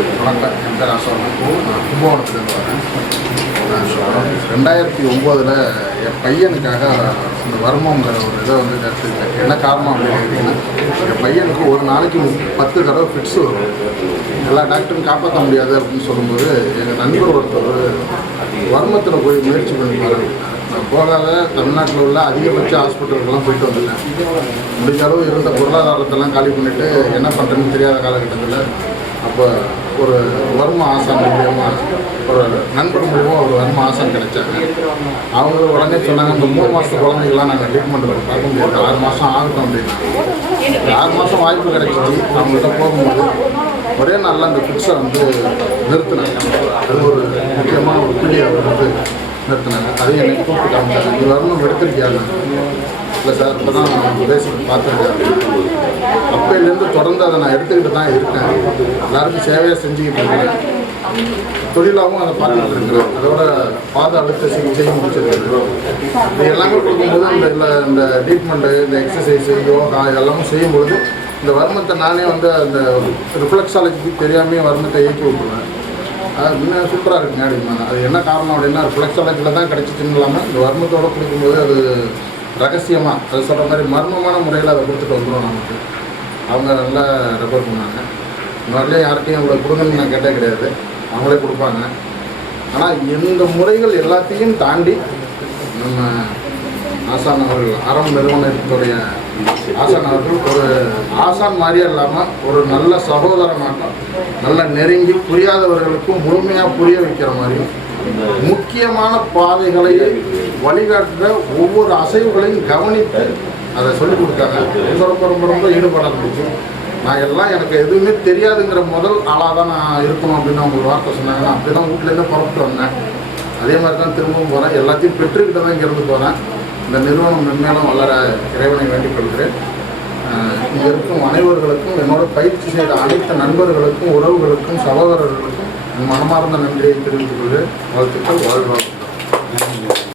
வணக்கம். என் பேர் அசோகன். நான் கும்பகோணத்துலேருந்து வரேன். 2009 என் பையனுக்காக இந்த வர்மங்கிற ஒரு இதை வந்து எடுத்துக்கிட்டேன். என்ன காரணம் அப்படின்னு கேட்டிங்கன்னா, என் பையனுக்கு ஒரு நாளைக்கு 10 தடவை ஃபிட்ஸ் வரும். எல்லா டாக்டரும் காப்பாற்ற முடியாது அப்படின்னு சொல்லும்போது எங்கள் நண்பர் ஒருத்தர் வர்மத்தில் போய் முயற்சி பண்ணி பாருங்க. நான் போகாத தமிழ்நாட்டில் உள்ள அதிகபட்ச ஹாஸ்பிட்டலுக்கெல்லாம் போயிட்டு வந்துட்டேன். முடிஞ்ச அளவு இருந்த பொருளாதாரத்தெல்லாம் காலி பண்ணிவிட்டு என்ன பண்ணுறதுன்னு தெரியாத காலகட்டத்தில் அப்போ ஒரு வர்ம ஆசான் மூலியமாக ஒரு நண்பர் மூலியமாக ஒரு வர்ம ஆசான் கிடைச்சாங்க. அவங்க உடனே சொன்னாங்க, இந்த 3 மாதத்து குழந்தைகள்லாம் நாங்கள் ட்ரீட்மெண்ட் பார்க்க முடியாது, 6 மாதம் ஆகட்டும் அப்படின்னா 6 மாதம் வாய்ப்பு கிடைச்சிச்சு. அவங்கள்ட்ட போகும்போது ஒரே நாளில் அந்த ஃபிட்ஸை வந்து நிறுத்தினாங்க. அது ஒரு முக்கியமான ஒரு புள்ளியை வந்து நிறுத்தினாங்க. அதையும் எனக்கு கூப்பிட்டு காமிச்சாங்க. நீ வரணும் எடுத்திருக்கியாங்க? இல்லை சார், இப்போ தான் பேசிட்டு பார்த்துருக்கேன். அப்பையிலேருந்து தொடர்ந்து அதை நான் எடுத்துக்கிட்டு தான் இருக்கேன். எல்லாருக்கும் சேவையாக செஞ்சுக்கிட்டு இருக்கேன். தொழிலாகவும் அதை பார்த்துக்கிட்டு இருக்கிறேன். அதோட பாத அழுத்த சிகிச்சையும் முடிச்சிருக்கேன். இது எல்லாமே கொடுக்கும்போது இந்த ட்ரீட்மெண்ட்டு, இந்த எக்ஸசைஸு, யோகா இதெல்லாமும் செய்யும்போது இந்த வர்மத்தை நானே வந்து அந்த ரிஃப்ளெக்ஸாலஜிக்கு தெரியாமையே வர்மத்தை இயக்கி விட்டுருவேன். அது இன்னும் சூப்பராக இருக்குங்க அப்படின்னா. அது என்ன காரணம் அப்படின்னா, ரிஃப்ளெக்ஸாலஜியில் தான் கிடச்சிச்சுன்னு இல்லாமல் இந்த வர்மத்தோடு கொடுக்கும்போது அது ரகசியமாக, அது சொல்கிற மாதிரி மர்மமான முறையில் அதை கொடுத்துட்டு வந்துடும் நமக்கு. அவங்க நல்லா ரெஃபர் பண்ணாங்க. இந்த மாதிரிலாம் யார்கிட்டையும் இவ்வளோ கொடுங்கன்னு நான் கேட்டே கிடையாது, அவங்களே கொடுப்பாங்க. ஆனால் இந்த முறைகள் எல்லாத்தையும் தாண்டி நம்ம ஆசான் அவர்கள், அறம் நிறுவனத்துடைய ஆசான் அவர்கள் ஒரு ஆசான் மாதிரியே இல்லாமல் ஒரு நல்ல சகோதரனாக நல்லா நெருங்கி புரியாதவர்களுக்கும் முழுமையாக புரிய வைக்கிற மாதிரியும் முக்கியமான பாதைகளை வழிகாட்டுற ஒவ்வொரு அசைவுகளையும் கவனித்து அதை சொல்லிக் கொடுத்தாங்க. ரொம்ப ரொம்ப ரொம்ப ஈடுபாடாக இருந்துச்சு. நான் எல்லாம் எனக்கு எதுவுமே தெரியாதுங்கிற முதல் ஆளாக தான் நான் இருக்கணும் அப்படின்னு அவங்க ஒரு வார்த்தை சொன்னாங்க. அப்படி தான் வீட்டிலேருந்து புறப்பட்டு வந்தேன். அதே மாதிரி தான் திரும்பவும் போகிறேன். எல்லாத்தையும் பெற்றுக்கிட்ட தான் இங்கேருந்து போகிறேன். இந்த நிறுவனம் மென்மேலும் வளர இறைவனை வேண்டிக் கொள்கிறேன். இங்கே இருக்கும் அனைவர்களுக்கும், என்னோட பயிற்சி செய்த அனைத்து நண்பர்களுக்கும், உறவுகளுக்கும், சகோதரர்களுக்கும் மனமார்ந்த நன்றியை தெரிவித்துக் கொள்கிறேன். வாழ்த்துக்கள். வாழ்வாங்க.